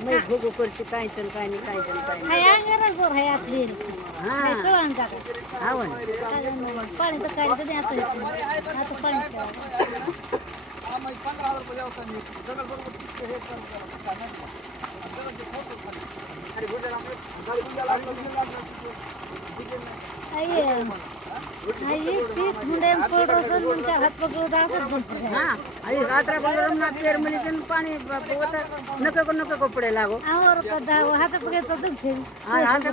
मी भोगू करते काय नाही काय काय नाही. हाय अंगारात बोर हाय आपली. हा. हाय कळण जागा हा पाणी तर काय कधी आता. आता पाणी आई आई पाणी नको नको कपडे लागो हात आणि हात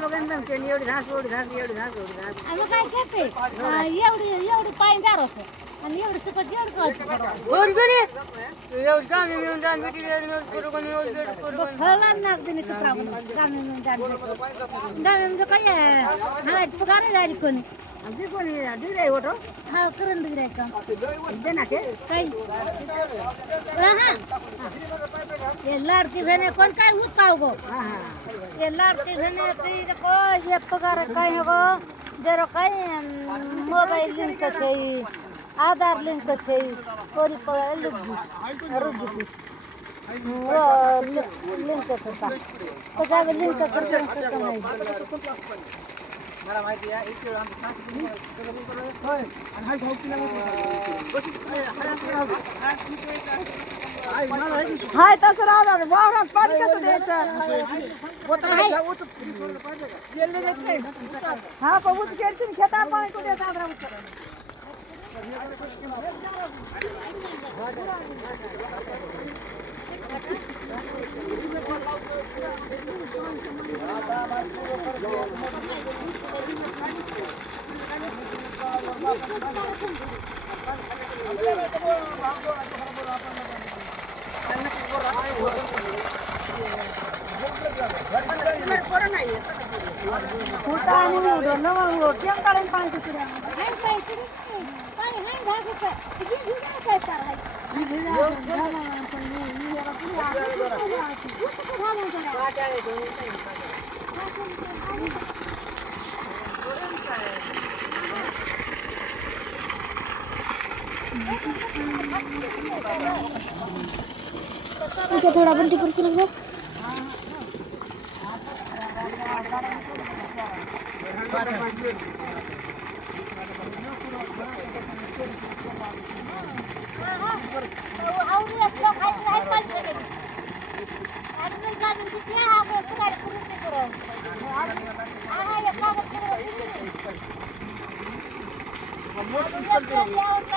ते एवढी घास एवढी घास एवढी घास एवढी घास. काय करते एवढी एवढी पाणी दार होतं. आणि एवढी एवढं म्हणजे काय कोणी? अगदी कोणी अगदी ड्रायव्हर हा करंदी गिरायकाचे काही ಎಲ್ಲ ಆಡ್ತೀವಿ ಭೇನೆ ಕೊನ್ ಕಾಯಿ ಊದ್ತಾವ ಗೋ ಎಲ್ಲ ಆಡ್ತೀವಿ ಭೇನೆ ಇದಕ್ಕೋ ಎಪ್ಪಗಾರ ಕಾಯಿ ಹೋಗೋ ದೇರೋ ಕಾಯಿ ಮೊಬೈಲ್ ಲಿಂಕ್ ಚೈ ಆಧಾರ್ ಲಿಂಕ್ ಚೈ ಕೋರಿ ರುಜಿ ಲಿಂಕ್ ಕೊಡ್ತಾ ಲಿಂಕ್ ಕೊಡ್ತಾ मला माहिती आहे एक वेळ आमचं होय. आणि हाय भाऊ तिला हाय तसं राहणार वावरात पाणी कसं द्यायचं? हा पण उच खेता पाणी कुठे साजरा कुठं आणि उडं न मग केम काढून पाणी कुठे काय करायचं थोडा बंटी करतो ना आवड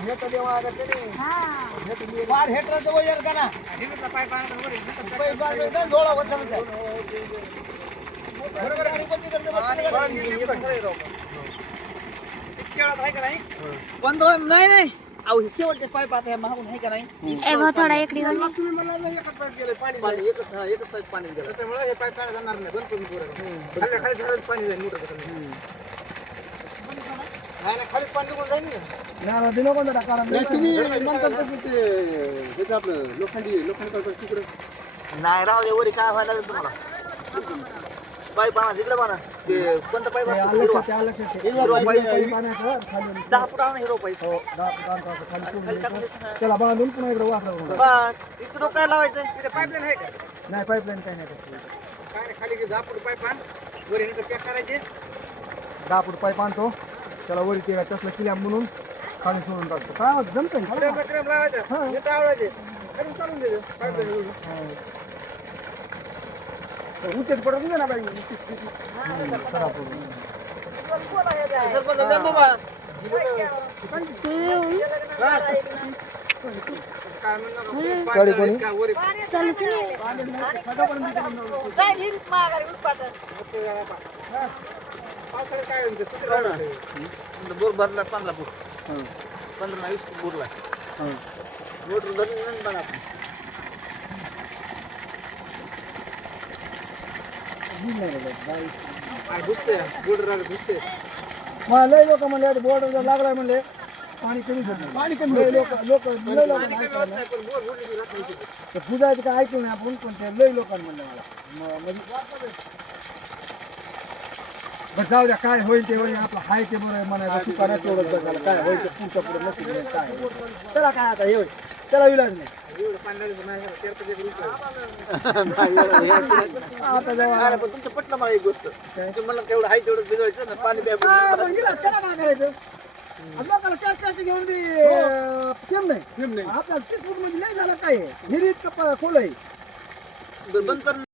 हे तर देवा आता त्याने पार हेटरचं वजन का ना पाय पाय डोळा होता बरोबर आणि कोणती करते? आहे का नाही? पंधरा नाही नाही. अहो शेवटचे आहे मागून आहे का नाही? थोडा इकडे तुम्ही मला नाही एकच पाईप गेलं पाणी पाणी एकच हा, एकच पाईप पाणी गेलं. त्यामुळे हे पाईप पाणी जाणार नाही बंद करून खाली खाली पाणी जाईल मोठं नाही, नदी नको ना. टाका. तुम्ही म्हणतात तसं ते हेच आपलं लोखंडी लोखंडी तिकडे. नाही राहू दे वरी काय व्हायला लागेल तुम्हाला. पाईप आणा तिकडे बाणा ते कोणतं असतं? आलं हिरवा. हिरवा खाली दहा फूट आणा हिरो पाईप. हो, खाली खाली द्यायचं. टाकून त्याला बांधून पुन्हा इकडे वापरा बस. इकडं काय लावायचं? तिथे पाईपलाईन आहे का? नाही पाईपलाईन काही नाही. काय नाही, खाली दहा फूट पाईप आण. वर इकडे पॅक करायचे. दहा फूट पाईप आणतो. त्याला वरी ते तसलं किल्या म्हणून खाली सोडून टाकतो. काय जमतं ना? लावायचं. आवडायचे. करून चालून द्यायचं पाईपलाईन पडत नाही ना बाई? गाडी कोणी? बोर भरला पंधरा फूट पंधरा वीस बोरला मोटर धरून बघा आपण. मला लय लोक म्हणले बॉर्डर लागलाय म्हणले पाणी कमी झालं पाणी कमी लोक लोक लय लोक. ते पूजायचं काय ऐकलं नाही आपण पण ते लय लोकांनी म्हणलं मला. म्हणजे बरं जाऊ द्या काय होईल ते होईल आपलं हाय ते बरं म्हणायचं. तेवढंच बघायला काय होईल ते पुढचं पुढं होईल, काय. त्याला काय आता हे होईल. त्याला विलाज नाही. एवढं आता जेव्हा पण तुमचं पटलं मला एक गोष्ट तुम्ही म्हणलं तेवढं आहे. तेवढं भिजवायचं ना पाणी प्या त्याला काय लोकांना चार चारशे घेऊन बी अं, केम नाही आपल्याला तीस फूट म्हणजे नाही झालं काय विहिरीत खोल आहे बंद करून